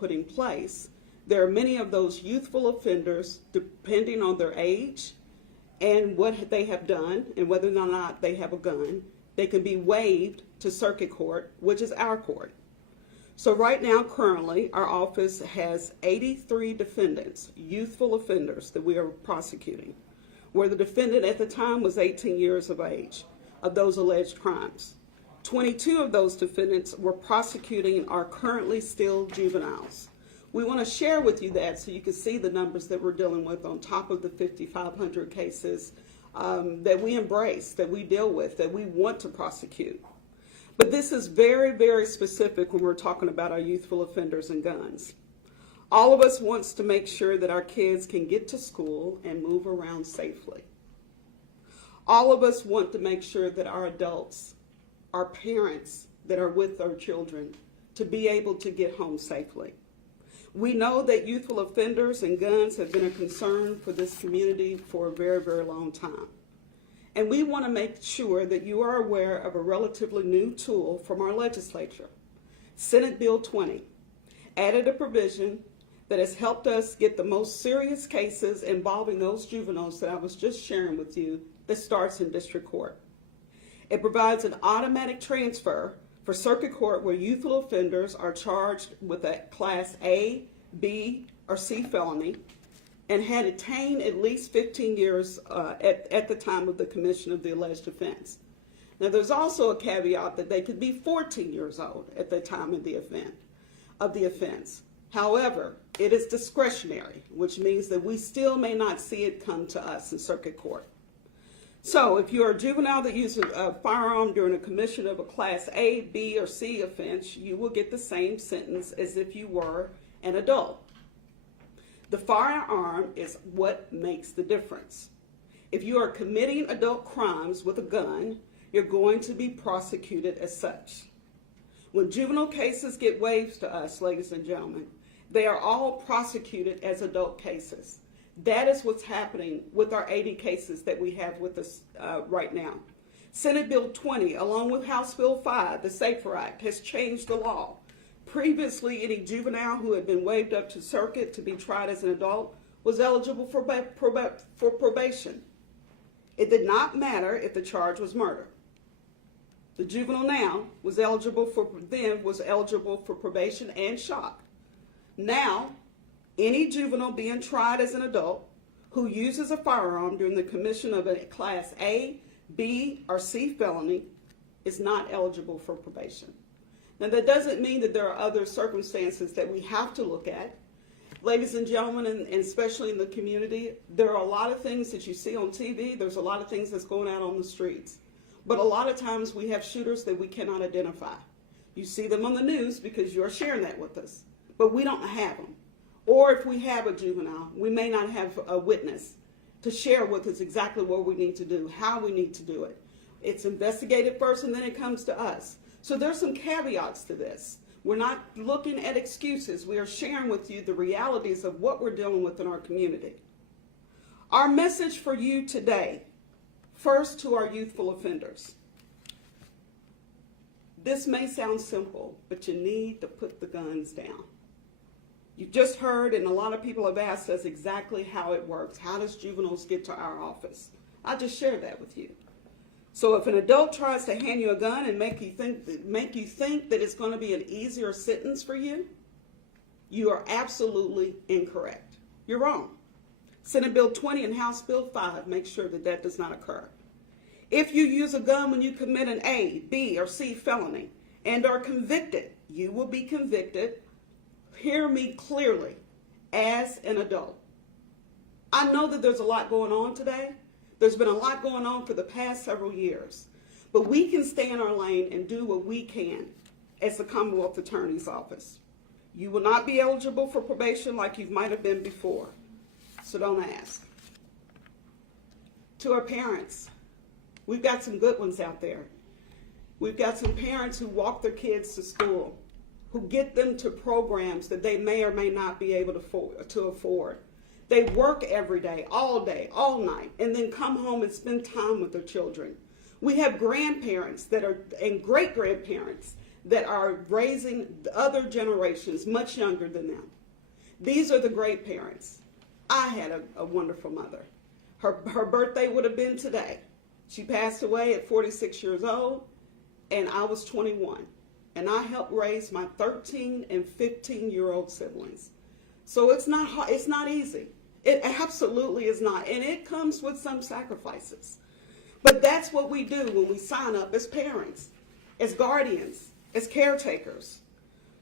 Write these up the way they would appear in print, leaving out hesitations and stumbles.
put in place, there are many of those youthful offenders, depending on their age and what they have done and whether or not they have a gun, they can be waived to circuit court, which is our court. So right now, currently, our office has 83 defendants, youthful offenders, that we are prosecuting, where the defendant at the time was 18 years of age of those alleged crimes. 22 of those defendants we're prosecuting are currently still juveniles. We want to share with you that so you can see the numbers that we're dealing with on top of the 5,500 cases that we embrace, that we deal with, that we want to prosecute. But this is very, very specific when we're talking about our youthful offenders and guns. All of us wants to make sure that our kids can get to school and move around safely. All of us want to make sure that our adults, our parents that are with our children, to be able to get home safely. We know that youthful offenders and guns have been a concern for this community for a very, very long time. And we want to make sure that you are aware of a relatively new tool from our legislature. Senate Bill 20 added a provision that has helped us get the most serious cases involving those juveniles that I was just sharing with you that starts in district court. It provides an automatic transfer for circuit court where youthful offenders are charged with a Class A, B, or C felony and had attained at least 15 years at the time of the commission of the alleged offense. Now, there's also a caveat that they could be 14 years old at the time of the offense. However, it is discretionary, which means that we still may not see it come to us in circuit court. So if you're a juvenile that uses a firearm during a commission of a Class A, B, or C offense, you will get the same sentence as if you were an adult. The firearm is what makes the difference. If you are committing adult crimes with a gun, you're going to be prosecuted as such. When juvenile cases get waived to us, ladies and gentlemen, they are all prosecuted as adult cases. That is what's happening with our 80 cases that we have with us right now. Senate Bill 20, along with House Bill 5, the SAFER Act, has changed the law. Previously, any juvenile who had been waived up to circuit to be tried as an adult was eligible for probation. It did not matter if the charge was murder. The juvenile now was eligible for probation and shock. Now, any juvenile being tried as an adult who uses a firearm during the commission of a Class A, B, or C felony is not eligible for probation. Now, that doesn't mean that there are other circumstances that we have to look at. Ladies and gentlemen, and especially in the community, there are a lot of things that you see on TV. There's a lot of things that's going out on the streets. But a lot of times we have shooters that we cannot identify. You see them on the news because you're sharing that with us, but we don't have them. Or if we have a juvenile, we may not have a witness to share with us exactly what we need to do, how we need to do it. It's investigated first and then it comes to us. So there's some caveats to this. We're not looking at excuses. We are sharing with you the realities of what we're dealing with in our community. Our message for you today, first to our youthful offenders. This may sound simple, but you need to put the guns down. You just heard, and a lot of people have asked us exactly how it works. How does juveniles get to our office? I just shared that with you. So if an adult tries to hand you a gun and make you think that it's going to be an easier sentence for you, you are absolutely incorrect. You're wrong. Senate Bill 20 and House Bill 5 make sure that that does not occur. If you use a gun when you commit an A, B, or C felony and are convicted, you will be convicted, hear me clearly, as an adult. I know that there's a lot going on today. There's been a lot going on for the past several years. But we can stay in our lane and do what we can as the Commonwealth Attorney's Office. You will not be eligible for probation like you might have been before. So don't ask. To our parents, we've got some good ones out there. We've got some parents who walk their kids to school, who get them to programs that they may or may not be able to afford. They work every day, all night, and then come home and spend time with their children. We have grandparents and great-grandparents that are raising other generations much younger than them. These are the great parents. I had a wonderful mother. Her birthday would have been today. She passed away at 46 years old, and I was 21. And I helped raise my 13 and 15-year-old siblings. So it's not hard, it's not easy. It absolutely is not. And it comes with some sacrifices. But that's what we do when we sign up as parents, as guardians, as caretakers.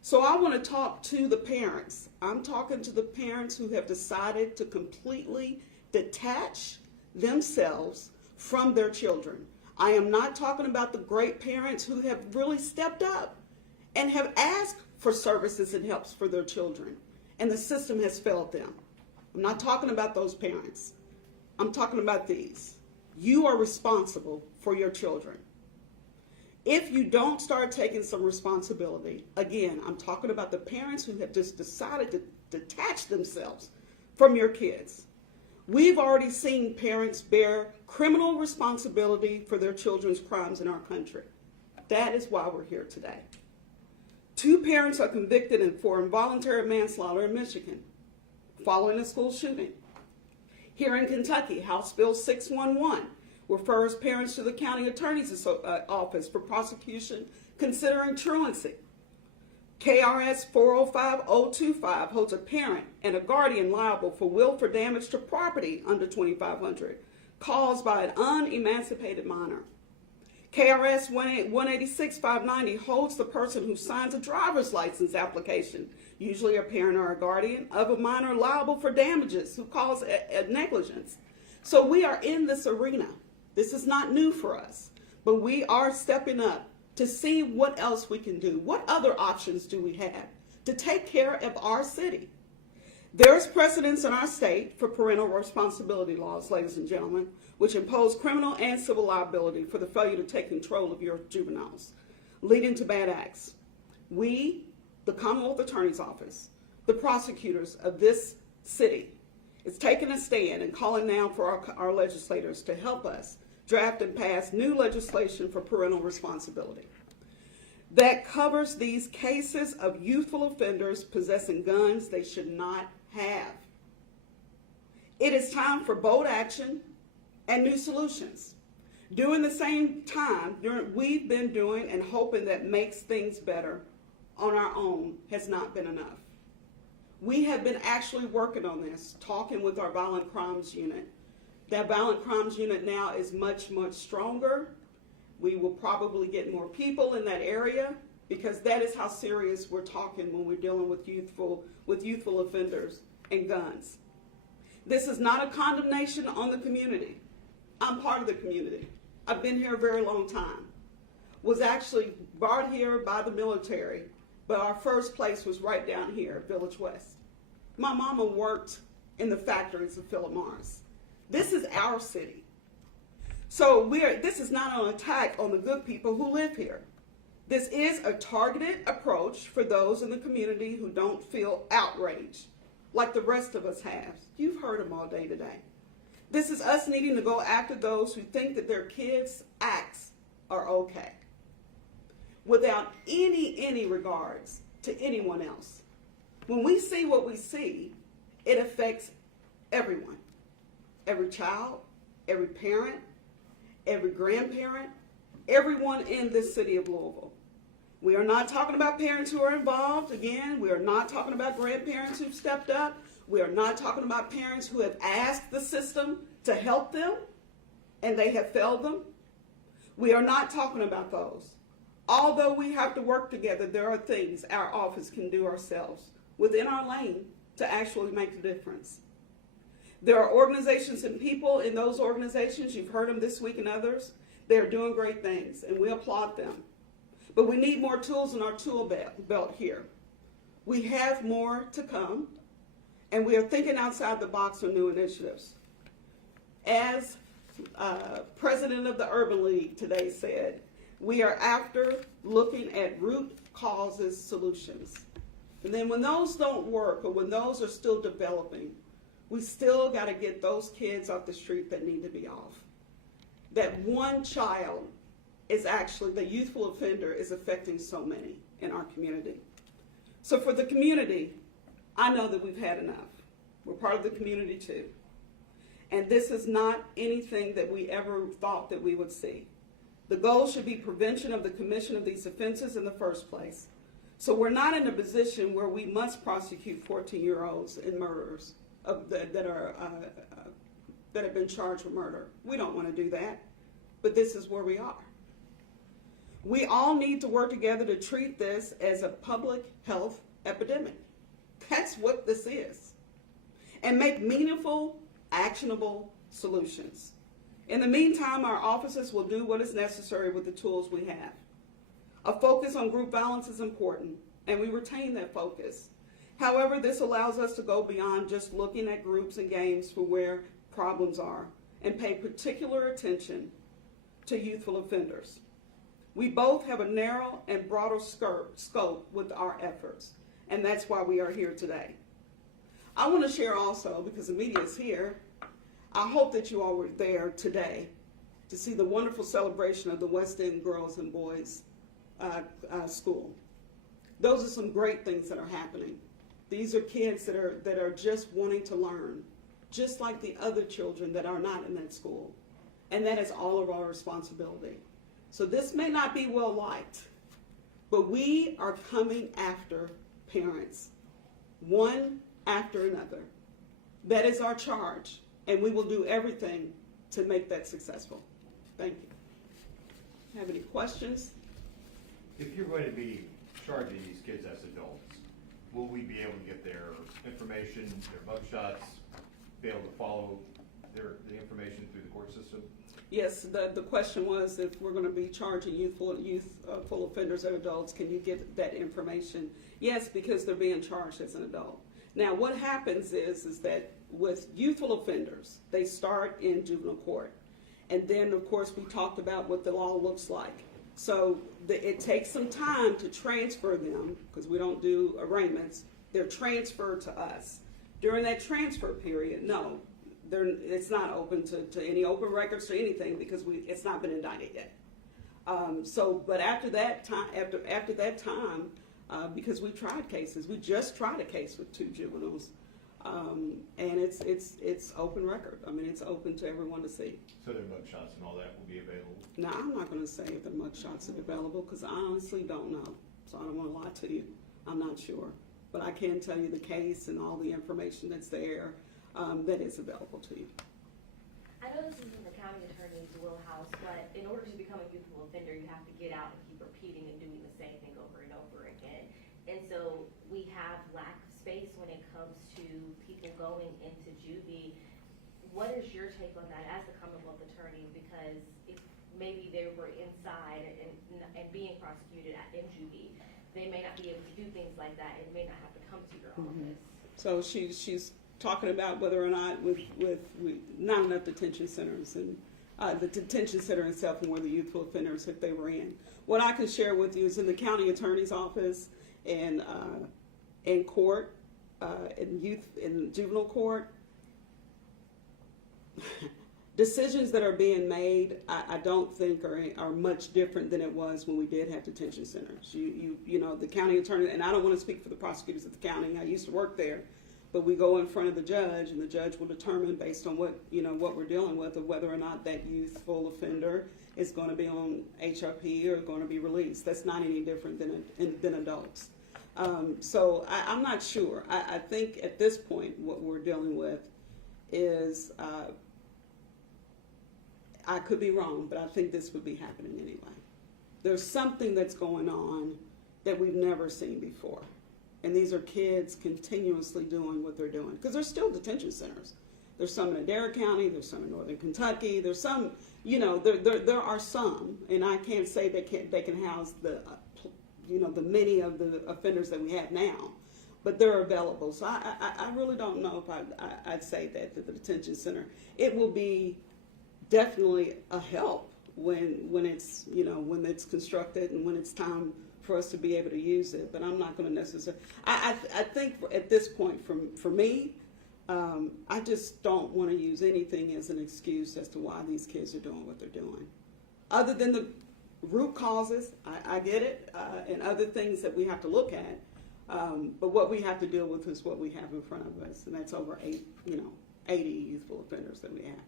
So I want to talk to the parents. I'm talking to the parents who have decided to completely detach themselves from their children. I am not talking about the great parents who have really stepped up and have asked for services and helps for their children, and the system has failed them. I'm not talking about those parents. I'm talking about these. You are responsible for your children. If you don't start taking some responsibility, again, I'm talking about the parents who have just decided to detach themselves from your kids. We've already seen parents bear criminal responsibility for their children's crimes in our country. That is why we're here today. 2 parents are convicted for involuntary manslaughter in Michigan following a school shooting. Here in Kentucky, House Bill 611 refers parents to the county attorney's office for prosecution considering truancy. KRS 405025 holds a parent and a guardian liable for willful damage to property under $2,500 caused by an unemancipated minor. KRS 186590 holds the person who signs a driver's license application, usually a parent or a guardian, of a minor liable for damages who cause negligence. So we are in this arena. This is not new for us, but we are stepping up to see what else we can do. What other options do we have to take care of our city? There is precedence in our state for parental responsibility laws, ladies and gentlemen, which impose criminal and civil liability for the failure to take control of your juveniles, leading to bad acts. We, the Commonwealth Attorney's Office, the prosecutors of this city, is taking a stand and calling now for our legislators to help us draft and pass new legislation for parental responsibility that covers these cases of youthful offenders possessing guns they should not have. It is time for bold action and new solutions. During the same time, we've been doing and hoping that makes things better on our own has not been enough. We have been actually working on this, talking with our violent crimes unit. That violent crimes unit now is much, much stronger. We will probably get more people in that area because that is how serious we're talking when we're dealing with youthful offenders and guns. This is not a condemnation on the community. I'm part of the community. I've been here a very long time. Was actually brought here by the military, but our first place was right down here, Village West. My mama worked in the factories of Philip Morris. This is our city. So this is not an attack on the good people who live here. This is a targeted approach for those in the community who don't feel outraged like the rest of us have. You've heard them all day today. This is us needing to go after those who think that their kids' acts are okay without any regards to anyone else. When we see what we see, it affects everyone. Every child, every parent, every grandparent, everyone in this city of Louisville. We are not talking about parents who are involved. Again, we are not talking about grandparents who've stepped up. We are not talking about parents who have asked the system to help them and they have failed them. We are not talking about those. Although we have to work together, there are things our office can do ourselves within our lane to actually make a difference. There are organizations and people in those organizations, you've heard them this week and others, they're doing great things and we applaud them. But we need more tools in our tool belt here. We have more to come and we are thinking outside the box on new initiatives. As President of the Urban League today said, we are after looking at root causes solutions. And then when those don't work or when those are still developing, we still got to get those kids off the street that need to be off. That one child is actually, the youthful offender is affecting so many in our community. So for the community, I know that we've had enough. We're part of the community too. And this is not anything that we ever thought that we would see. The goal should be prevention of the commission of these offenses in the first place. So we're not in a position where we must prosecute 14-year-olds and murderers that have been charged with murder. We don't want to do that, but this is where we are. We all need to work together to treat this as a public health epidemic. That's what this is. And make meaningful, actionable solutions. In the meantime, our officers will do what is necessary with the tools we have. A focus on group violence is important, and we retain that focus. However, this allows us to go beyond just looking at groups and games for where problems are and pay particular attention to youthful offenders. We both have a narrow and broader scope with our efforts, and that's why we are here today. I want to share also, because the media is here, I hope that you all were there today to see the wonderful celebration of the West End Girls and Boys School. Those are some great things that are happening. These are kids that are just wanting to learn, just like the other children that are not in that school. And that is all of our responsibility. So this may not be well liked, but we are coming after parents, one after another. That is our charge, and we will do everything to make that successful. Thank you. Have any questions? If you're going to be charging these kids as adults, will we be able to get their information, their mugshots, be able to follow the information through the court system? Yes, the question was if we're going to be charging youthful offenders as adults, can you get that information? Yes, because they're being charged as an adult. Now, what happens is that with youthful offenders, they start in juvenile court. And then, of course, we talked about what the law looks like. So it takes some time to transfer them, because we don't do arraignments. They're transferred to us. During that transfer period, no, it's not open to any open records or anything, because it's not been indicted yet. But after that time, because we tried cases, we just tried a case with 2 juveniles, and it's open record. I mean, it's open to everyone to see. So their mugshots and all that will be available? Now, I'm not going to say if the mugshots are available, because I honestly don't know. So I don't want to lie to you. I'm not sure. But I can tell you the case and all the information that's there that is available to you. I know this isn't the county attorney's wheelhouse, but in order to become a youthful offender, you have to get out and keep repeating and doing the same thing over and over again. And so we have lack of space when it comes to people going into juvie. What is your take on that as the Commonwealth attorney? Because if maybe they were inside and being prosecuted in juvie, they may not be able to do things like that. It may not have to come to your office. So she's talking about whether or not with not enough detention centers and the detention center itself and where the youthful offenders, if they were in. What I can share with you is in the county attorney's office and in court, in juvenile court, decisions that are being made, I don't think are much different than it was when we did have detention centers. You know, the county attorney, and I don't want to speak for the prosecutors at the county. I used to work there, but we go in front of the judge, and the judge will determine based on what we're dealing with, of whether or not that youthful offender is going to be on HRP or going to be released. That's not any different than adults. So I'm not sure. I think at this point what we're dealing with is. I could be wrong, but I think this would be happening anyway. There's something that's going on that we've never seen before. And these are kids continuously doing what they're doing. Because there's still detention centers. There's some in Adair County, there's some in Northern Kentucky, there's some, there are some, and I can't say they can house the many of the offenders that we have now, but they're available. So I really don't know if I'd say that the detention center, it will be definitely a help when it's constructed and when it's time for us to be able to use it. But I'm not going to necessarily. I think at this point, for me, I just don't want to use anything as an excuse as to why these kids are doing what they're doing, other than root causes, I get it, and other things that we have to look at. But what we have to deal with is what we have in front of us, and that's over 80 youthful offenders that we have.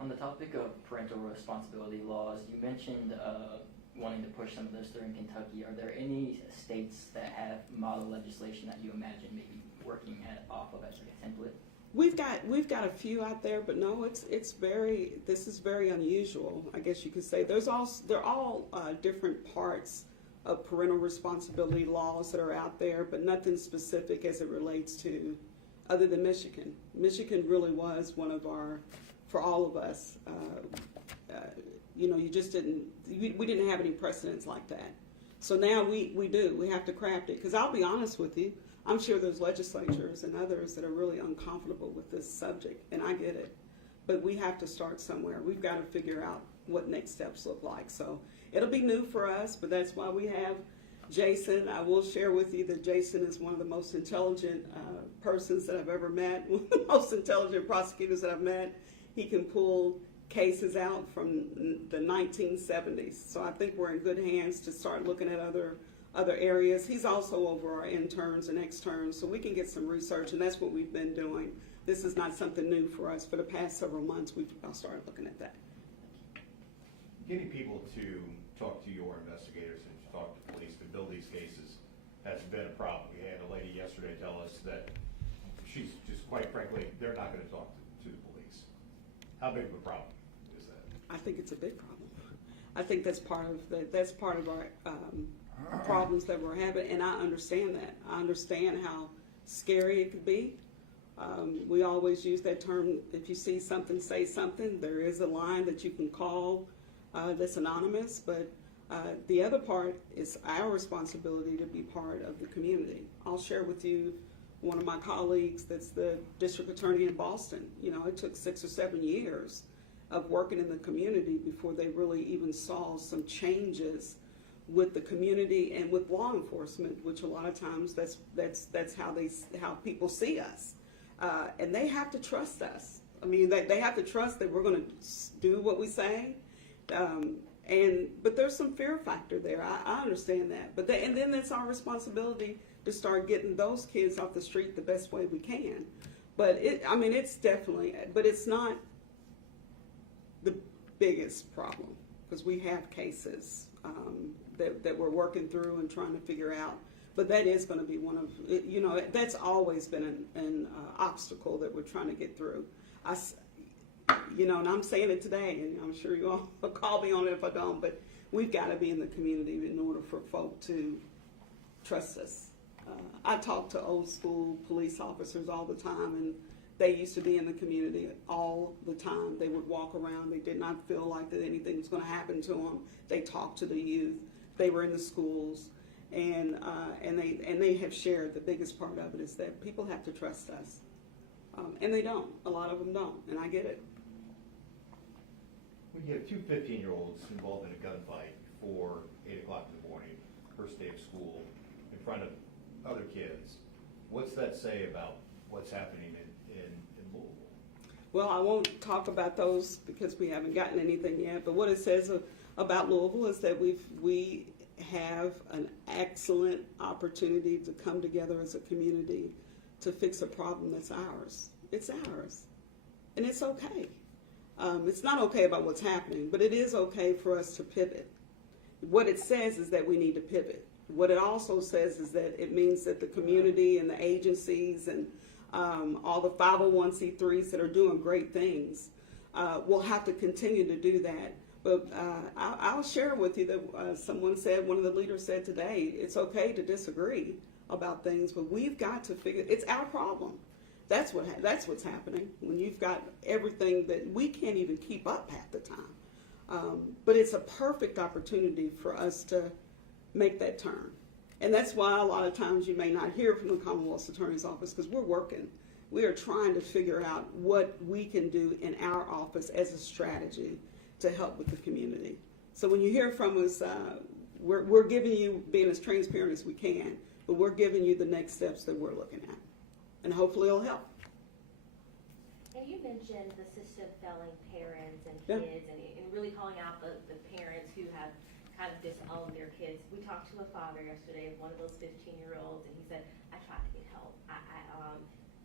On the topic of parental responsibility laws, you mentioned wanting to push some of those through in Kentucky. Are there any states that have model legislation that you imagine maybe working off of as like a template? We've got a few out there, but no, this is very unusual, I guess you could say. They're all different parts of parental responsibility laws that are out there, but nothing specific as it relates to, other than Michigan. Michigan really was one of our, for all of us, we didn't have any precedents like that. So now we do. We have to craft it. Because I'll be honest with you, I'm sure there's legislatures and others that are really uncomfortable with this subject, and I get it. But we have to start somewhere. We've got to figure out what next steps look like. So it'll be new for us, but that's why we have Jason. I will share with you that Jason is one of the most intelligent persons that I've ever met, one of the most intelligent prosecutors that I've met. He can pull cases out from the 1970s. So I think we're in good hands to start looking at other areas. He's also over our interns and externs, so we can get some research, and that's what we've been doing. This is not something new for us. For the past several months, we've started looking at that. Getting people to talk to your investigators and to talk to police to build these cases has been a problem. We had a lady yesterday tell us that she's just, quite frankly, they're not going to talk to the police. How big of a problem is that? I think it's a big problem. I think that's part of our problems that we're having, and I understand that. I understand how scary it could be. We always use that term, if you see something, say something. There is a line that you can call that's anonymous, but the other part is our responsibility to be part of the community. I'll share with you one of my colleagues that's the district attorney in Boston. It took 6 or 7 years of working in the community before they really even saw some changes with the community and with law enforcement, which a lot of times that's how people see us, and they have to trust us. I mean, they have to trust that we're going to do what we say, but there's some fear factor there. I understand that, and then it's our responsibility to start getting those kids off the street the best way we can. But it's definitely, but it's not the biggest problem, because we have cases that we're working through and trying to figure out. But that is going to be one of, that's always been an obstacle that we're trying to get through. And I'm saying it today, and I'm sure you all will call me on it if I don't, but we've got to be in the community in order for folk to trust us. I talk to old school police officers all the time, and they used to be in the community all the time. They would walk around. They did not feel like that anything was going to happen to them. They talked to the youth. They were in the schools, and they have shared the biggest part of it is that people have to trust us, and they don't. A lot of them don't, and I get it. When you have two 15-year-olds involved in a gunfight before 8 o'clock in the morning, first day of school, in front of other kids, what's that say about what's happening in Louisville? Well, I won't talk about those because we haven't gotten anything yet, but what it says about Louisville is that we have an excellent opportunity to come together as a community to fix a problem that's ours. It's ours, and it's okay. It's not okay about what's happening, but it is okay for us to pivot. What it says is that we need to pivot. What it also says is that it means that the community and the agencies and all the 501c3s that are doing great things will have to continue to do that. But I'll share with you that someone said, one of the leaders said today, it's okay to disagree about things, but we've got to figure, it's our problem. That's what's happening when you've got everything that we can't even keep up half the time. But it's a perfect opportunity for us to make that turn. And that's why a lot of times you may not hear from the Commonwealth's Attorney's Office, because we're working. We are trying to figure out what we can do in our office as a strategy to help with the community. So when you hear from us, we're giving you, being as transparent as we can, but we're giving you the next steps that we're looking at. And hopefully it'll help. And And you mentioned the system failing parents and Yeah. kids, and really calling out the parents who have kind of disowned their kids. We talked to a father yesterday of one of those 15-year-olds, and he said, I tried to get help.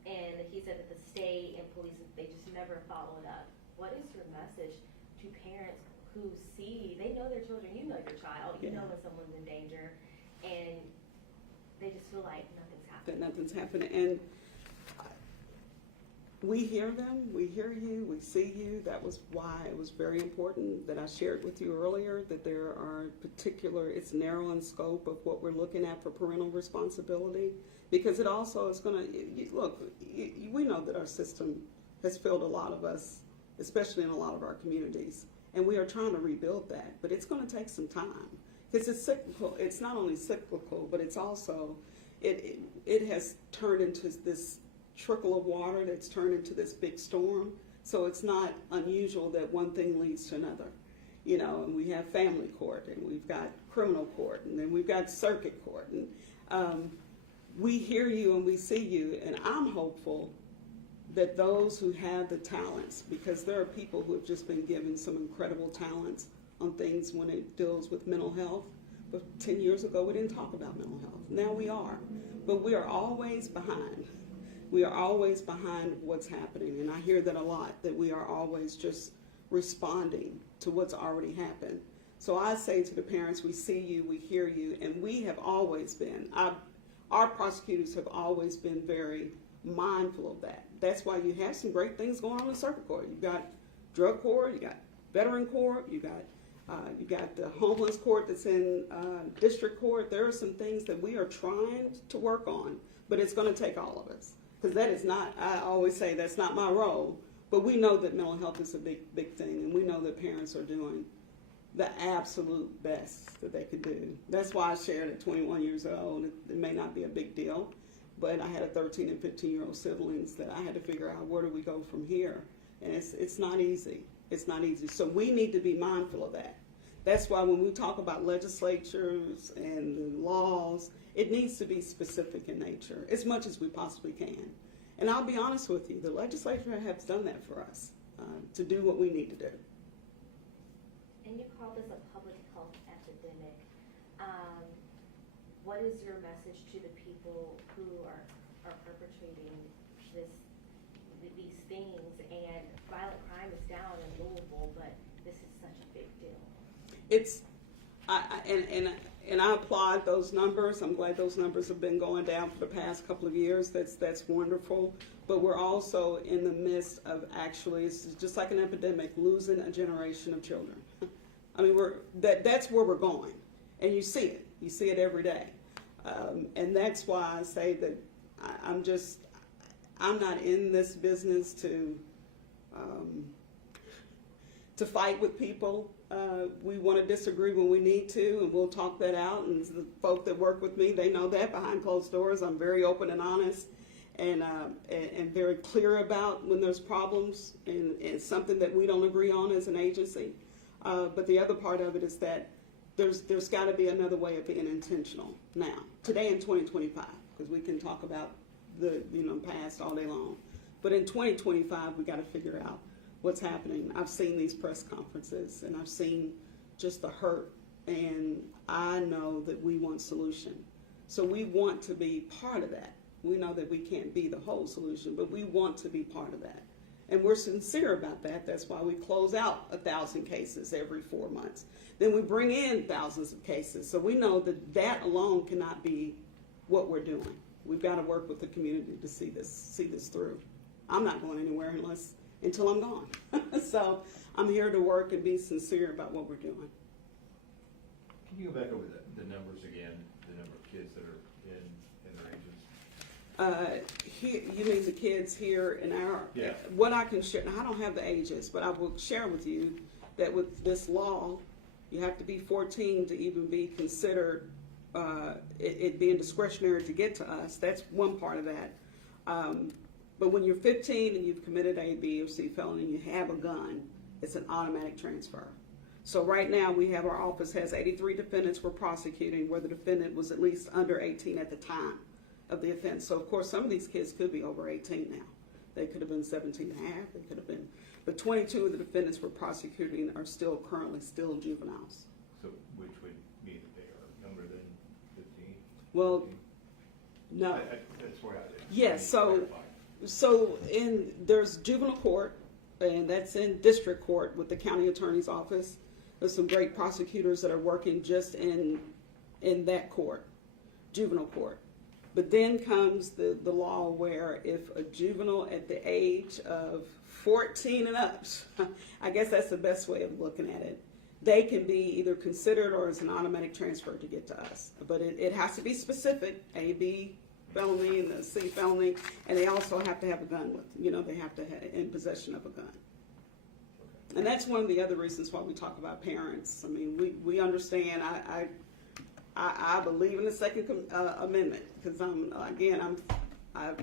And he said that the state and police, they just never followed up. What is your message to parents who see, they know their children, you know your child, you know when someone's in danger, and they just feel like nothing's happening? That nothing's happening. And we hear them, we hear you, we see you. That was why it was very important that I shared with you earlier that there are particular, it's narrow in scope of what we're looking at for parental responsibility, because it also is going to, look, we know that our system has failed a lot of us, especially in a lot of our communities, and we are trying to rebuild that, but it's going to take some time, because it's cyclical. It's not only cyclical, but it's also, it has turned into this trickle of water that's turned into this big storm. So it's not unusual that one thing leads to another, you know. And we have family court, and we've got criminal court, and then we've got circuit court, and we hear you and we see you, and I'm hopeful that those who have the talents, because there are people who have just been given some incredible talents on things when it deals with mental health. But 10 years ago, we didn't talk about mental health. Now we are, but we are always behind. We are always behind what's happening, and I hear that a lot, that we are always just responding to what's already happened. So I say to the parents, we see you, we hear you, and we have always been, our prosecutors have always been very mindful of that. That's why you have some great things going on in circuit court. You've got drug court, you got veteran court, you got the homeless court that's in district court. There are some things that we are trying to work on, but it's going to take all of us. Because that is not, I always say that's not my role, but we know that mental health is a big, big thing, and we know that parents are doing the absolute best that they could do. That's why I shared at 21 years old. It may not be a big deal, but I had a 13 and 15-year-old siblings that I had to figure out where do we go from here. And it's not easy. It's not easy. So we need to be mindful of that. That's why when we talk about legislatures and the laws, it needs to be specific in nature as much as we possibly can. And I'll be honest with you, the legislature has done that for us to do what we need to do. And you call this a public health epidemic. What is your message to the people who are perpetrating these things? And violent crime is down in Louisville, but this is such a big deal. It's, and I applaud those numbers. I'm glad those numbers have been going down for the past couple of years. That's wonderful. But we're also in the midst of actually, it's just like an epidemic, losing a generation of children. I mean, that's where we're going, and you see it. You see it every day, and that's why I say that I'm not in this business to fight with people. We want to disagree when we need to, and we'll talk that out. And the folk that work with me, they know that behind closed doors. I'm very open and honest, and very clear about when there's problems and something that we don't agree on as an agency. But the other part of it is that there's got to be another way of being intentional now, today in 2025, because we can talk about the past all day long. But in 2025, we got to figure out what's happening. I've seen these press conferences, and I've seen just the hurt, and I know that we want solution. So we want to be part of that. We know that we can't be the whole solution, but we want to be part of that. And we're sincere about that. That's why we close out 1,000 cases every 4 months. Then we bring in thousands of cases. So we know that that alone cannot be what we're doing. We've got to work with the community to see this through. I'm not going anywhere until I'm gone. So I'm here to work and be sincere about what we're doing. Can you go back over the numbers again, the number of kids that are in their ages? You mean the kids here in our, yeah. What I can share, I don't have the ages, but I will share with you that with this law, you have to be 14 to even be considered it being discretionary to get to us. That's one part of that. But when you're 15 and you've committed A, B, or C felony and you have a gun, it's an automatic transfer. So right now our office has 83 defendants we're prosecuting where the defendant was at least under 18 at the time of the offense. So of course some of these kids could be over 18 now They could have been 17 and a half, they could have been, but 22 of the defendants we're prosecuting are currently still juveniles. So, which would mean that they are younger than 15? Well, 14? no. That's where I. Yes, so there's juvenile court, and that's in district court with the county attorney's office. There's some great prosecutors that are working just in that court, juvenile court. But then comes the law where if a juvenile at the age of 14 and up, I guess that's the best way of looking at it, they can be either considered or as an automatic transfer to get to us. But it has to be specific, A, B, felony, and the C felony, and they also have to have a gun with, they have to have in possession of a gun. And that's one of the other reasons why we talk about parents. I mean, we understand, I believe in the Second Amendment, because I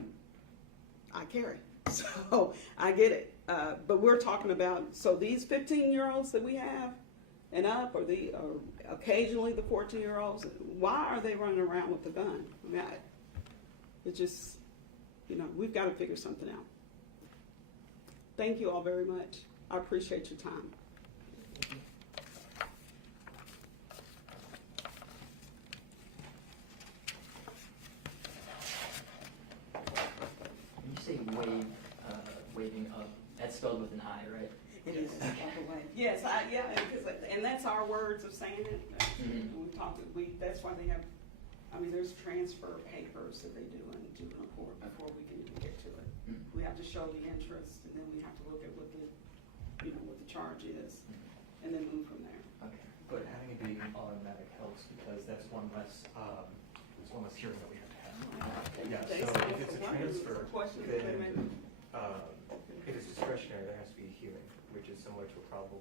carry, so I get it. But we're talking about, so these 15-year-olds that we have and up, or occasionally the 14-year-olds, why are they running around with a gun? I mean, it's just, we've got to figure something out. Thank you all very much. I appreciate your time. When you say waving up, that's spelled with an I, right? It is. Yes, and that's our words of saying it. That's why they have, there's transfer papers that they do in juvenile court before we can even get to it. We have to show the interest, and then we have to look at what the charge is, and then move from there. Okay. But having it be automatic helps because that's one less hearing that we have to have. Yeah, so if it's a transfer, then if it's discretionary, there has to be a hearing, which is similar to a probable